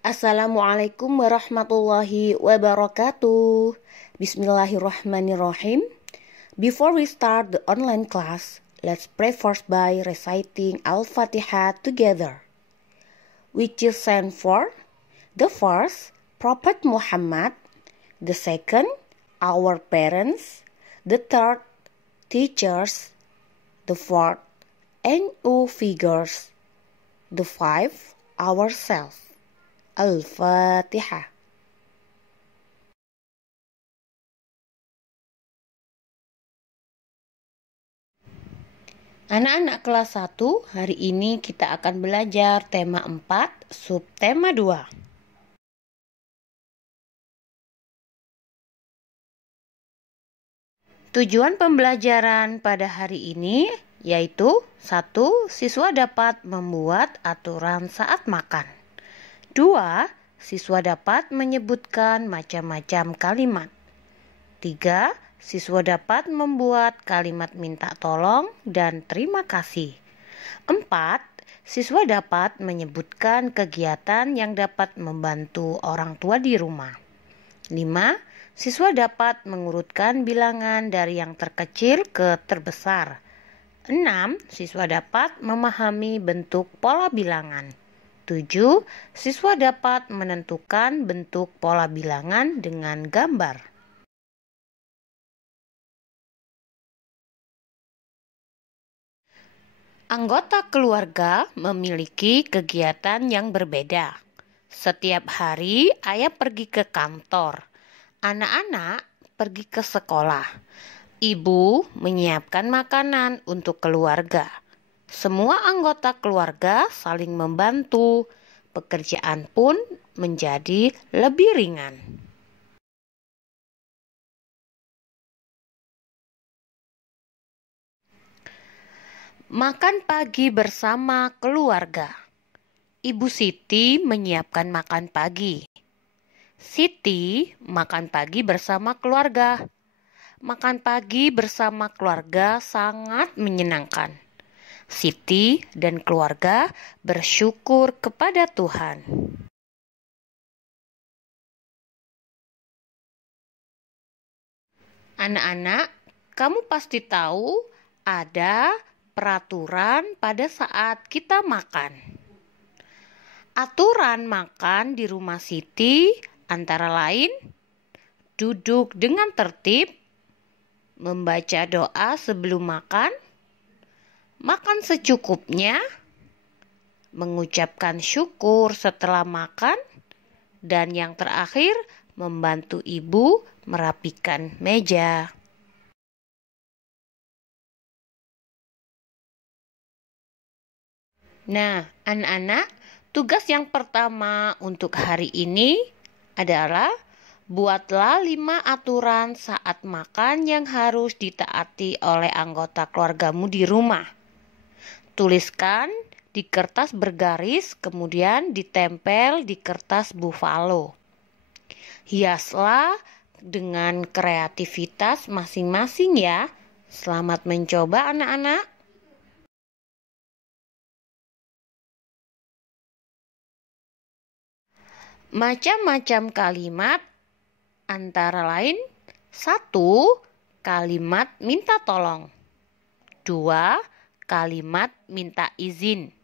Assalamualaikum warahmatullahi wabarakatuh. Bismillahirrahmanirrahim. Before we start the online class, let's pray first by reciting Al-Fatihah together, which is stand for the first, Prophet Muhammad; the second, our parents; the third, teachers; the fourth, NU figures; the fifth, ourselves. Al-Fatihah. Anak-anak kelas 1, hari ini kita akan belajar tema 4, subtema 2. Tujuan pembelajaran pada hari ini yaitu 1. Siswa dapat membuat aturan saat makan. 2. Siswa dapat menyebutkan macam-macam kalimat. 3. Siswa dapat membuat kalimat minta tolong dan terima kasih. 4. Siswa dapat menyebutkan kegiatan yang dapat membantu orang tua di rumah. 5. Siswa dapat mengurutkan bilangan dari yang terkecil ke terbesar. 6. Siswa dapat memahami bentuk pola bilangan. 7. Siswa dapat menentukan bentuk pola bilangan dengan gambar. Anggota keluarga memiliki kegiatan yang berbeda. Setiap hari ayah pergi ke kantor, anak-anak pergi ke sekolah. Ibu menyiapkan makanan untuk keluarga. Semua anggota keluarga saling membantu. Pekerjaan pun menjadi lebih ringan. Makan pagi bersama keluarga. Ibu Siti menyiapkan makan pagi. Siti makan pagi bersama keluarga. Makan pagi bersama keluarga sangat menyenangkan. Siti dan keluarga bersyukur kepada Tuhan. Anak-anak, kamu pasti tahu ada peraturan pada saat kita makan. Aturan makan di rumah Siti antara lain duduk dengan tertib, membaca doa sebelum makan, makan secukupnya, mengucapkan syukur setelah makan, dan yang terakhir membantu ibu merapikan meja. Nah, anak-anak, tugas yang pertama untuk hari ini adalah buatlah 5 aturan saat makan yang harus ditaati oleh anggota keluargamu di rumah. Tuliskan di kertas bergaris, kemudian ditempel di kertas buffalo. Hiaslah dengan kreativitas masing-masing ya. Selamat mencoba anak-anak. Macam-macam kalimat antara lain 1. Kalimat minta tolong. 2. Kalimat minta izin.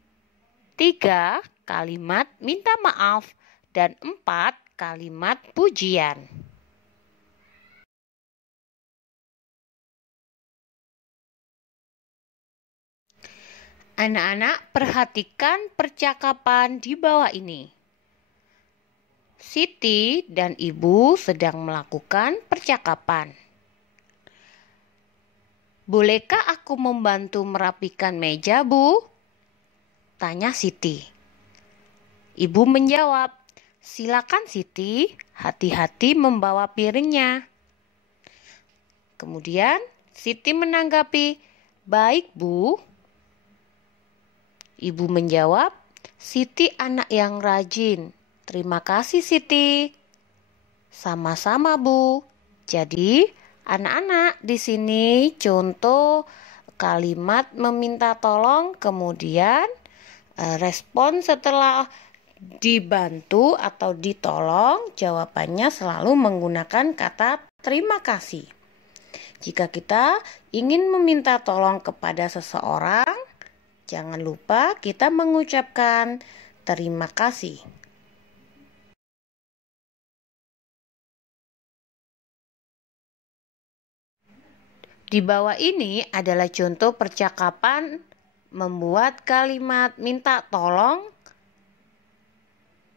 3. Kalimat minta maaf. Dan 4. Kalimat pujian. Anak-anak, perhatikan percakapan di bawah ini. Siti dan ibu sedang melakukan percakapan. Bolehkah aku membantu merapikan meja, Bu? Tanya Siti. Ibu menjawab, silakan Siti, hati-hati membawa piringnya. Kemudian Siti menanggapi, baik Bu. Ibu menjawab, Siti anak yang rajin. Terima kasih Siti. Sama-sama Bu. Jadi anak-anak di sini contoh kalimat meminta tolong, kemudian respon setelah dibantu atau ditolong, jawabannya selalu menggunakan kata terima kasih. Jika kita ingin meminta tolong kepada seseorang, jangan lupa kita mengucapkan terima kasih. Di bawah ini adalah contoh percakapan membuat kalimat minta tolong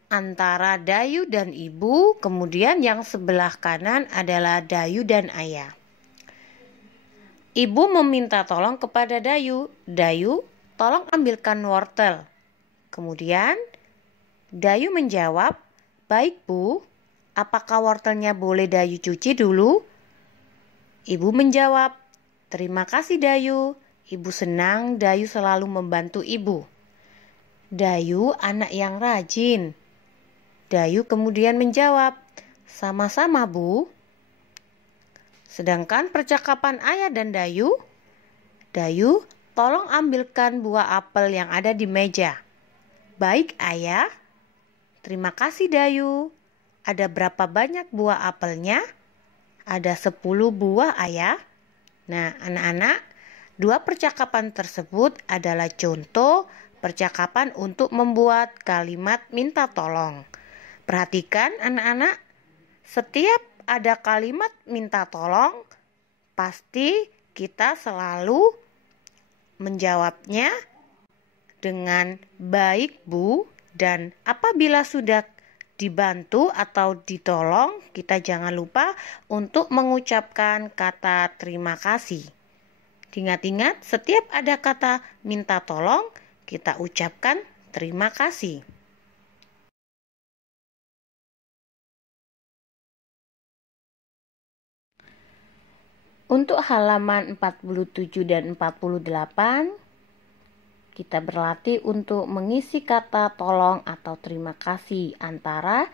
antara Dayu dan Ibu, kemudian yang sebelah kanan adalah Dayu dan Ayah. Ibu meminta tolong kepada Dayu. Dayu, tolong ambilkan wortel. Kemudian Dayu menjawab, baik Bu, apakah wortelnya boleh Dayu cuci dulu? Ibu menjawab, terima kasih Dayu. Ibu senang Dayu selalu membantu ibu. Dayu anak yang rajin. Dayu kemudian menjawab, sama-sama Bu. Sedangkan percakapan Ayah dan Dayu, Dayu, tolong ambilkan buah apel yang ada di meja. Baik Ayah, terima kasih Dayu. Ada berapa banyak buah apelnya? Ada 10 buah Ayah. Nah anak-anak, dua percakapan tersebut adalah contoh percakapan untuk membuat kalimat minta tolong. Perhatikan anak-anak, setiap ada kalimat minta tolong, pasti kita selalu menjawabnya dengan baik Bu, dan apabila sudah dibantu atau ditolong, kita jangan lupa untuk mengucapkan kata terima kasih. Ingat-ingat, setiap ada kata minta tolong, kita ucapkan terima kasih. Untuk halaman 47 dan 48, kita berlatih untuk mengisi kata tolong atau terima kasih antara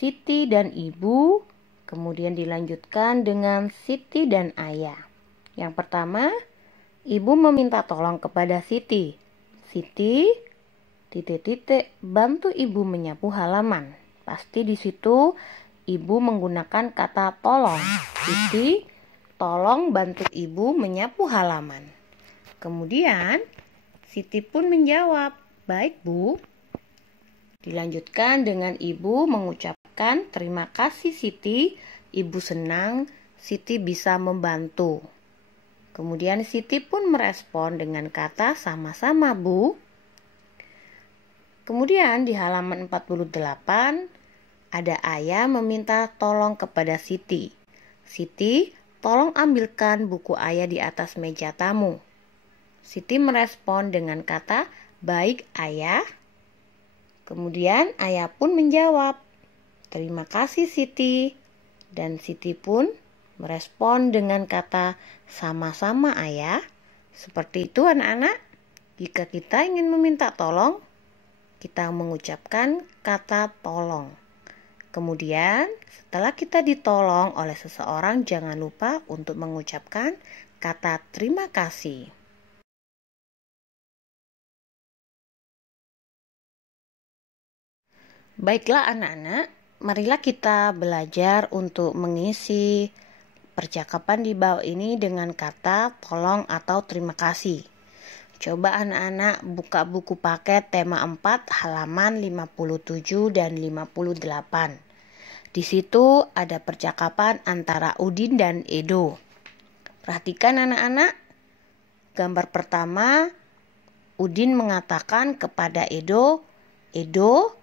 Siti dan Ibu, kemudian dilanjutkan dengan Siti dan Ayah. Yang pertama, Ibu meminta tolong kepada Siti. Siti, bantu Ibu menyapu halaman. Pasti di situ Ibu menggunakan kata tolong. Siti, tolong bantu Ibu menyapu halaman. Kemudian Siti pun menjawab, baik Bu. Dilanjutkan dengan Ibu mengucapkan terima kasih Siti, Ibu senang Siti bisa membantu. Kemudian Siti pun merespon dengan kata sama-sama Bu. Kemudian di halaman 48 ada Ayah meminta tolong kepada Siti. Siti, tolong ambilkan buku Ayah di atas meja tamu. Siti merespon dengan kata, baik Ayah. Kemudian Ayah pun menjawab, terima kasih Siti. Dan Siti pun merespon dengan kata, sama-sama Ayah. Seperti itu anak-anak. Jika kita ingin meminta tolong, kita mengucapkan kata tolong. Kemudian setelah kita ditolong oleh seseorang, jangan lupa untuk mengucapkan kata terima kasih. Baiklah anak-anak, marilah kita belajar untuk mengisi percakapan di bawah ini dengan kata tolong atau terima kasih. Coba anak-anak buka buku paket tema 4 halaman 57 dan 58. Di situ ada percakapan antara Udin dan Edo. Perhatikan anak-anak, gambar pertama Udin mengatakan kepada Edo, Edo,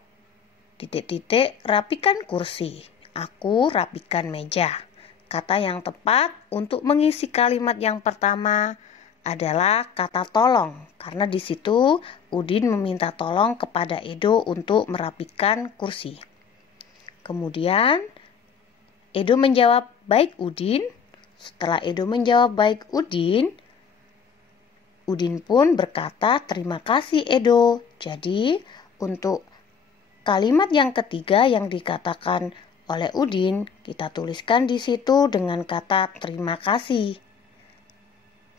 rapikan kursi, aku rapikan meja. Kata yang tepat untuk mengisi kalimat yang pertama adalah kata tolong, karena di situ Udin meminta tolong kepada Edo untuk merapikan kursi. Kemudian Edo menjawab, baik Udin. Setelah Edo menjawab baik Udin, Udin pun berkata terima kasih Edo. Jadi untuk kalimat yang ketiga yang dikatakan oleh Udin, kita tuliskan di situ dengan kata terima kasih.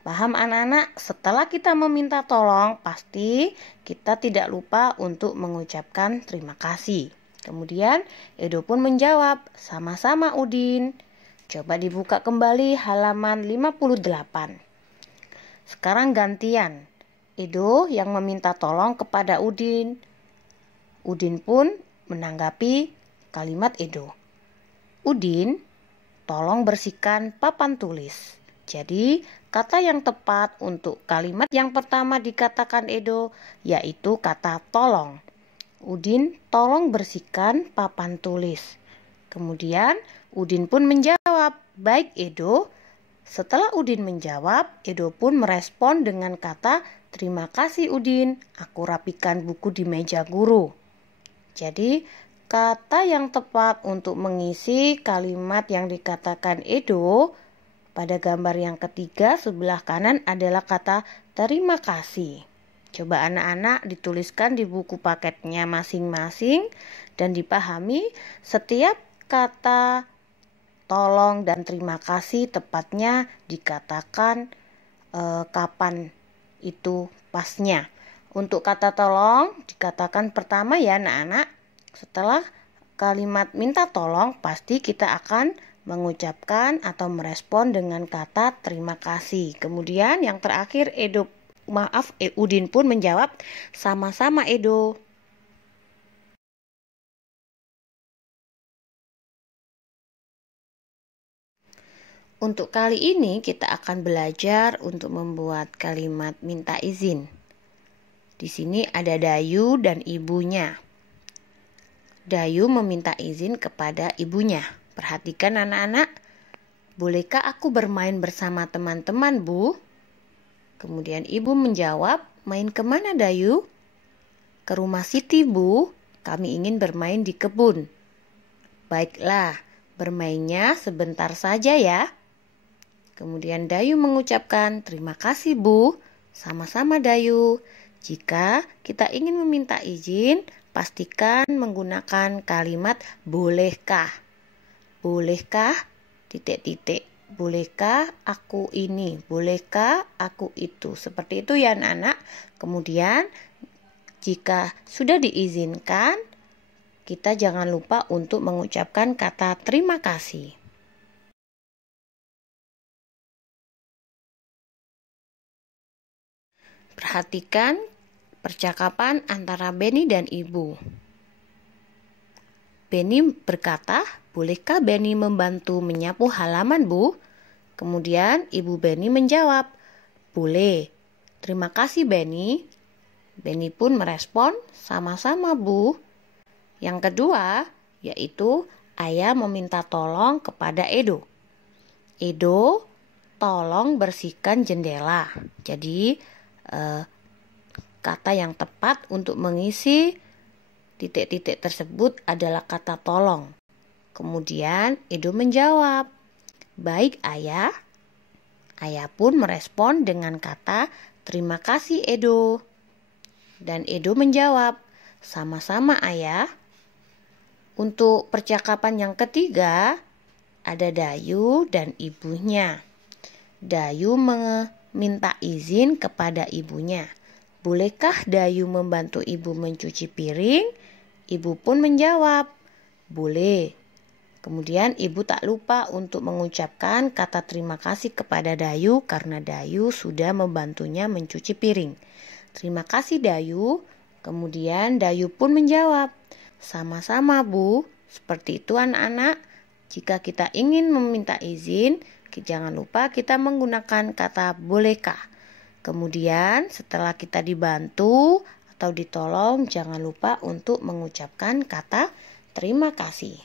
Paham anak-anak? Setelah kita meminta tolong, pasti kita tidak lupa untuk mengucapkan terima kasih. Kemudian Edo pun menjawab, sama-sama Udin. Coba dibuka kembali halaman 58. Sekarang gantian. Edo yang meminta tolong kepada Udin. Udin pun menanggapi kalimat Edo. Udin, tolong bersihkan papan tulis. Jadi, kata yang tepat untuk kalimat yang pertama dikatakan Edo yaitu kata tolong. Udin, tolong bersihkan papan tulis. Kemudian Udin pun menjawab, baik Edo. Setelah Udin menjawab, Edo pun merespon dengan kata, terima kasih Udin, aku rapikan buku di meja guru. Jadi, kata yang tepat untuk mengisi kalimat yang dikatakan Edo pada gambar yang ketiga sebelah kanan adalah kata terima kasih. Coba anak-anak dituliskan di buku paketnya masing-masing dan dipahami setiap kata tolong dan terima kasih tepatnya dikatakan kapan itu pasnya. Untuk kata tolong dikatakan pertama ya anak-anak. Setelah kalimat minta tolong pasti kita akan mengucapkan atau merespon dengan kata terima kasih. Kemudian yang terakhir Udin pun menjawab sama-sama Edo. Untuk kali ini kita akan belajar untuk membuat kalimat minta izin. Di sini ada Dayu dan ibunya. Dayu meminta izin kepada ibunya. Perhatikan anak-anak, bolehkah aku bermain bersama teman-teman, Bu? Kemudian ibu menjawab, main kemana Dayu? Ke rumah Siti, Bu. Kami ingin bermain di kebun. Baiklah, bermainnya sebentar saja ya. Kemudian Dayu mengucapkan, terima kasih Bu. Sama-sama Dayu. Jika kita ingin meminta izin, pastikan menggunakan kalimat bolehkah. Bolehkah? Bolehkah aku ini? Bolehkah aku itu? Seperti itu ya anak-anak. Kemudian jika sudah diizinkan, kita jangan lupa untuk mengucapkan kata terima kasih. Perhatikan percakapan antara Benny dan ibu. Benny berkata, bolehkah Benny membantu menyapu halaman, Bu? Kemudian ibu Benny menjawab, boleh. Terima kasih Benny. Benny pun merespon, sama-sama Bu. Yang kedua, yaitu ayah meminta tolong kepada Edo. Edo, tolong bersihkan jendela. Jadi, kata yang tepat untuk mengisi titik-titik tersebut adalah kata tolong. Kemudian Edo menjawab, baik ayah. Ayah pun merespon dengan kata, terima kasih Edo. Dan Edo menjawab, sama-sama ayah. Untuk percakapan yang ketiga, ada Dayu dan ibunya. Dayu meminta izin kepada ibunya. Bolehkah Dayu membantu ibu mencuci piring? Ibu pun menjawab, boleh. Kemudian ibu tak lupa untuk mengucapkan kata terima kasih kepada Dayu karena Dayu sudah membantunya mencuci piring. Terima kasih Dayu. Kemudian Dayu pun menjawab, sama-sama Bu. Seperti itu anak-anak. Jika kita ingin meminta izin, jangan lupa kita menggunakan kata bolehkah. Kemudian setelah kita dibantu atau ditolong, jangan lupa untuk mengucapkan kata terima kasih.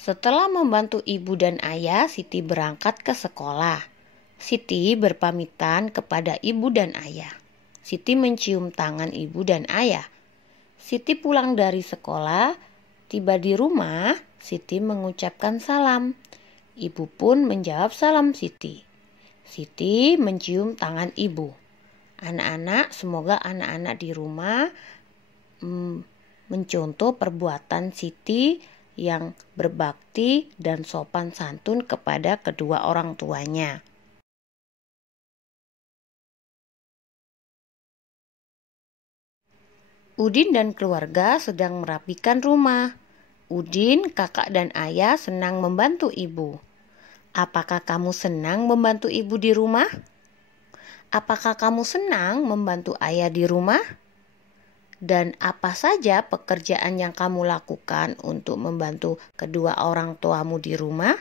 Setelah membantu ibu dan ayah, Siti berangkat ke sekolah. Siti berpamitan kepada ibu dan ayah. Siti mencium tangan ibu dan ayah. Siti pulang dari sekolah, tiba di rumah, Siti mengucapkan salam. Ibu pun menjawab salam Siti. Siti mencium tangan ibu. Anak-anak, semoga anak-anak di rumah mencontoh perbuatan Siti yang berbakti dan sopan santun kepada kedua orang tuanya. Udin dan keluarga sedang merapikan rumah. Udin, kakak dan ayah senang membantu ibu. Apakah kamu senang membantu ibu di rumah? Apakah kamu senang membantu ayah di rumah? Dan apa saja pekerjaan yang kamu lakukan untuk membantu kedua orang tuamu di rumah?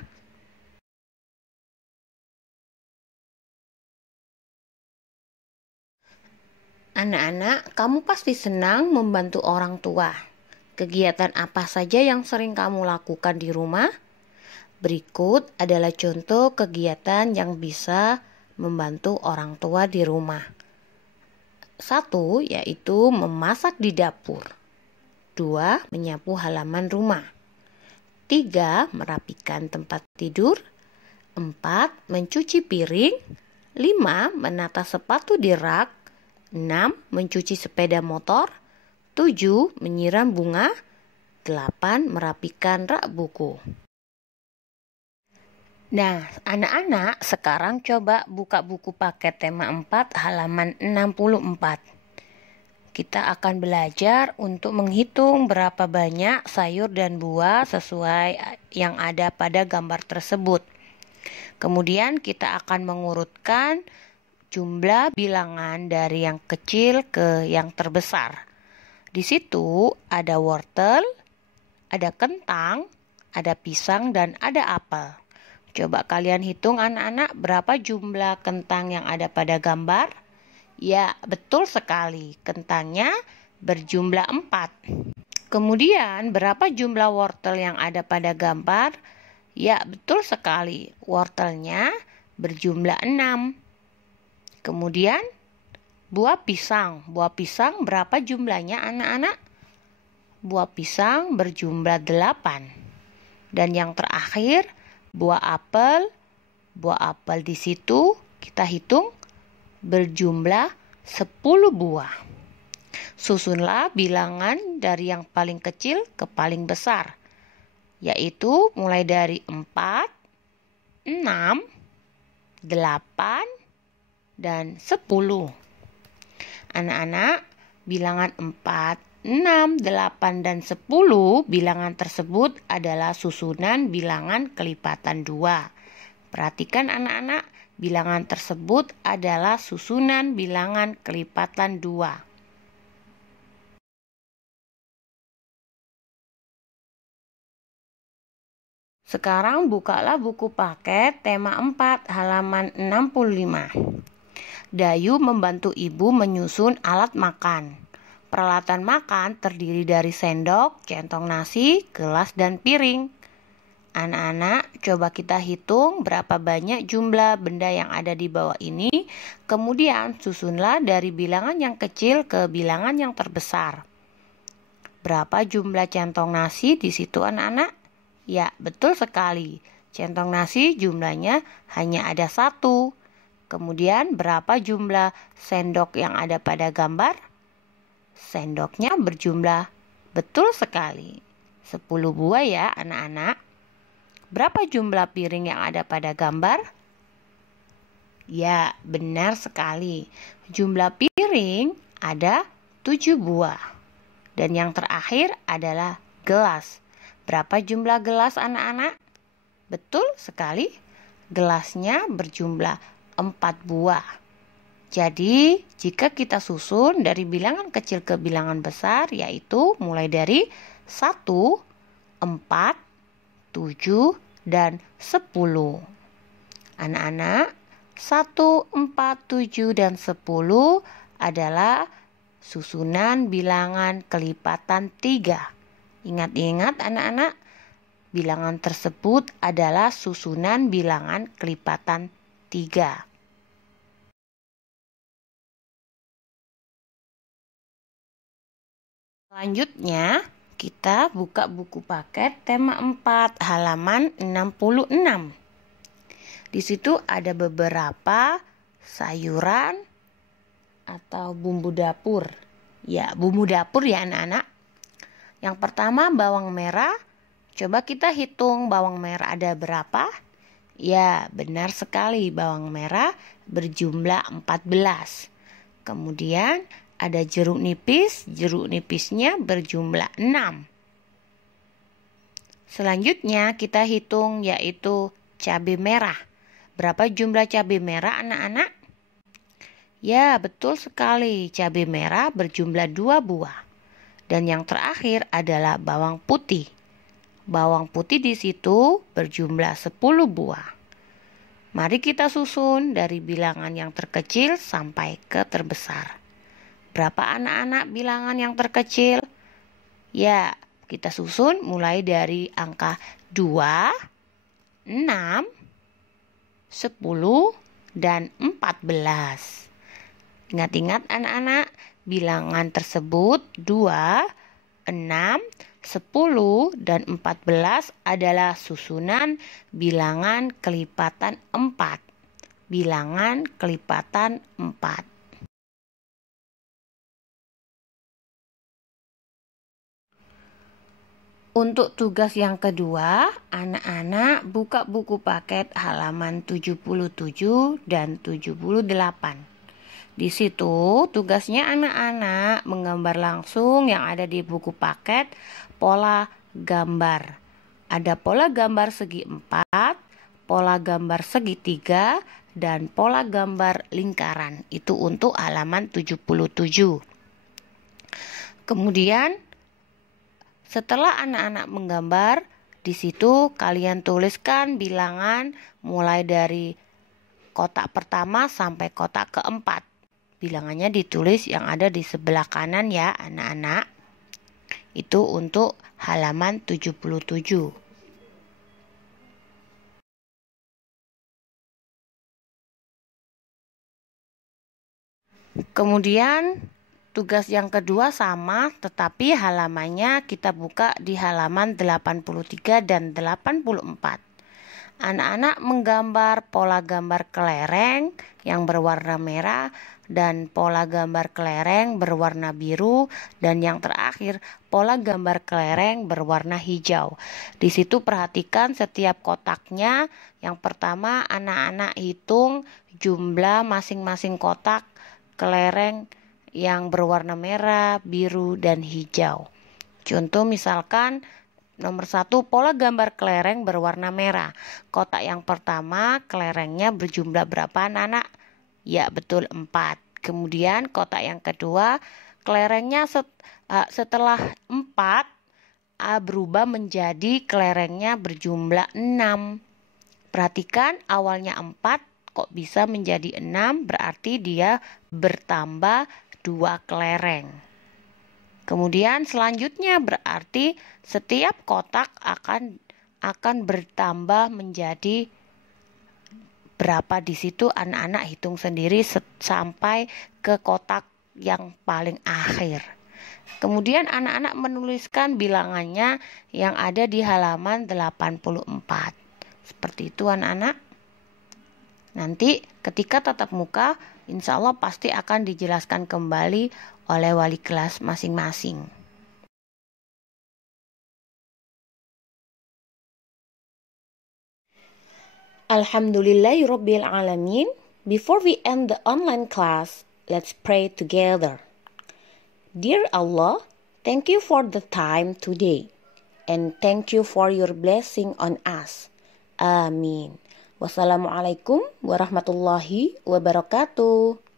Anak-anak, kamu pasti senang membantu orang tua. Kegiatan apa saja yang sering kamu lakukan di rumah? Berikut adalah contoh kegiatan yang bisa membantu orang tua di rumah. 1. Yaitu memasak di dapur. 2. Menyapu halaman rumah. 3. Merapikan tempat tidur. 4. Mencuci piring. 5. Menata sepatu di rak. 6. Mencuci sepeda motor. 7. Menyiram bunga. 8. Merapikan rak buku. Nah, anak-anak sekarang coba buka buku paket tema 4 halaman 64. Kita akan belajar untuk menghitung berapa banyak sayur dan buah sesuai yang ada pada gambar tersebut. Kemudian kita akan mengurutkan jumlah bilangan dari yang kecil ke yang terbesar. Di situ ada wortel, ada kentang, ada pisang, dan ada apel. Coba kalian hitung anak-anak berapa jumlah kentang yang ada pada gambar? Ya, betul sekali. Kentangnya berjumlah 4. Kemudian berapa jumlah wortel yang ada pada gambar? Ya, betul sekali. Wortelnya berjumlah 6. Kemudian buah pisang. Buah pisang berapa jumlahnya anak-anak? Buah pisang berjumlah 8. Dan yang terakhir buah apel di situ kita hitung berjumlah 10 buah. Susunlah bilangan dari yang paling kecil ke paling besar, yaitu mulai dari 4, 6, 8, dan 10. Anak-anak, bilangan 4, 6, 8, dan 10 bilangan tersebut adalah susunan bilangan kelipatan 2. Perhatikan anak-anak, bilangan tersebut adalah susunan bilangan kelipatan 2. Sekarang bukalah buku paket tema 4 halaman 65. Dayu membantu ibu menyusun alat makan. Peralatan makan terdiri dari sendok, centong nasi, gelas, dan piring. Anak-anak, coba kita hitung berapa banyak jumlah benda yang ada di bawah ini. Kemudian susunlah dari bilangan yang kecil ke bilangan yang terbesar. Berapa jumlah centong nasi di situ anak-anak? Ya, betul sekali. Centong nasi jumlahnya hanya ada 1. Kemudian berapa jumlah sendok yang ada pada gambar? Sendoknya berjumlah betul sekali 10 buah ya anak-anak. Berapa jumlah piring yang ada pada gambar? Ya, benar sekali. Jumlah piring ada 7 buah. Dan yang terakhir adalah gelas. Berapa jumlah gelas anak-anak? Betul sekali. Gelasnya berjumlah 4 buah. Jadi, jika kita susun dari bilangan kecil ke bilangan besar, yaitu mulai dari 1, 4, 7, dan 10. Anak-anak, 1, 4, 7, dan 10 adalah susunan bilangan kelipatan 3. Ingat-ingat anak-anak, bilangan tersebut adalah susunan bilangan kelipatan 3. Selanjutnya, kita buka buku paket tema 4 halaman 66. Di situ ada beberapa sayuran atau bumbu dapur. Ya, bumbu dapur ya anak-anak. Yang pertama bawang merah, Coba kita hitung bawang merah ada berapa? Ya, benar sekali, bawang merah berjumlah 14. Kemudian ada jeruk nipisnya berjumlah 6. Selanjutnya kita hitung yaitu cabai merah. Berapa jumlah cabai merah anak-anak? Ya, betul sekali, cabai merah berjumlah 2 buah. Dan yang terakhir adalah bawang putih. Bawang putih di situ berjumlah 10 buah. Mari kita susun dari bilangan yang terkecil sampai ke terbesar. Berapa anak-anak bilangan yang terkecil? Ya, kita susun mulai dari angka 2, 6, 10, dan 14. Ingat-ingat anak-anak, bilangan tersebut 2, 6, 10, dan 14 adalah susunan bilangan kelipatan 4. Bilangan kelipatan 4. Untuk tugas yang kedua, anak-anak buka buku paket halaman 77 dan 78. Di situ tugasnya anak-anak menggambar langsung yang ada di buku paket pola gambar. Ada pola gambar segi 4, pola gambar segitiga, dan pola gambar lingkaran. Itu untuk halaman 77. Kemudian setelah anak-anak menggambar, di situ kalian tuliskan bilangan mulai dari kotak pertama sampai kotak keempat. Bilangannya ditulis yang ada di sebelah kanan ya anak-anak. Itu untuk halaman 77. Kemudian tugas yang kedua sama, tetapi halamannya kita buka di halaman 83 dan 84. Anak-anak menggambar pola gambar kelereng yang berwarna merah dan pola gambar kelereng berwarna biru, dan yang terakhir pola gambar kelereng berwarna hijau. Di situ perhatikan setiap kotaknya. Yang pertama anak-anak hitung jumlah masing-masing kotak kelereng yang berwarna merah, biru, dan hijau. Contoh misalkan nomor 1, pola gambar kelereng berwarna merah. Kotak yang pertama kelerengnya berjumlah berapa anak-anak? Ya betul 4. Kemudian kotak yang kedua kelerengnya setelah 4 berubah menjadi kelerengnya berjumlah 6. Perhatikan awalnya 4 kok bisa menjadi 6, berarti dia bertambah 2 kelereng. Kemudian selanjutnya berarti setiap kotak akan bertambah menjadi berapa. Di situ anak-anak hitung sendiri sampai ke kotak yang paling akhir. Kemudian anak-anak menuliskan bilangannya yang ada di halaman 84. Seperti itu anak-anak. Nanti ketika tatap muka, insya Allah pasti akan dijelaskan kembali oleh wali kelas masing-masing. Alhamdulillahirabbil alamin. Before we end the online class, let's pray together. Dear Allah, thank you for the time today, and thank you for your blessing on us. Amin. Wassalamualaikum warahmatullahi wabarakatuh.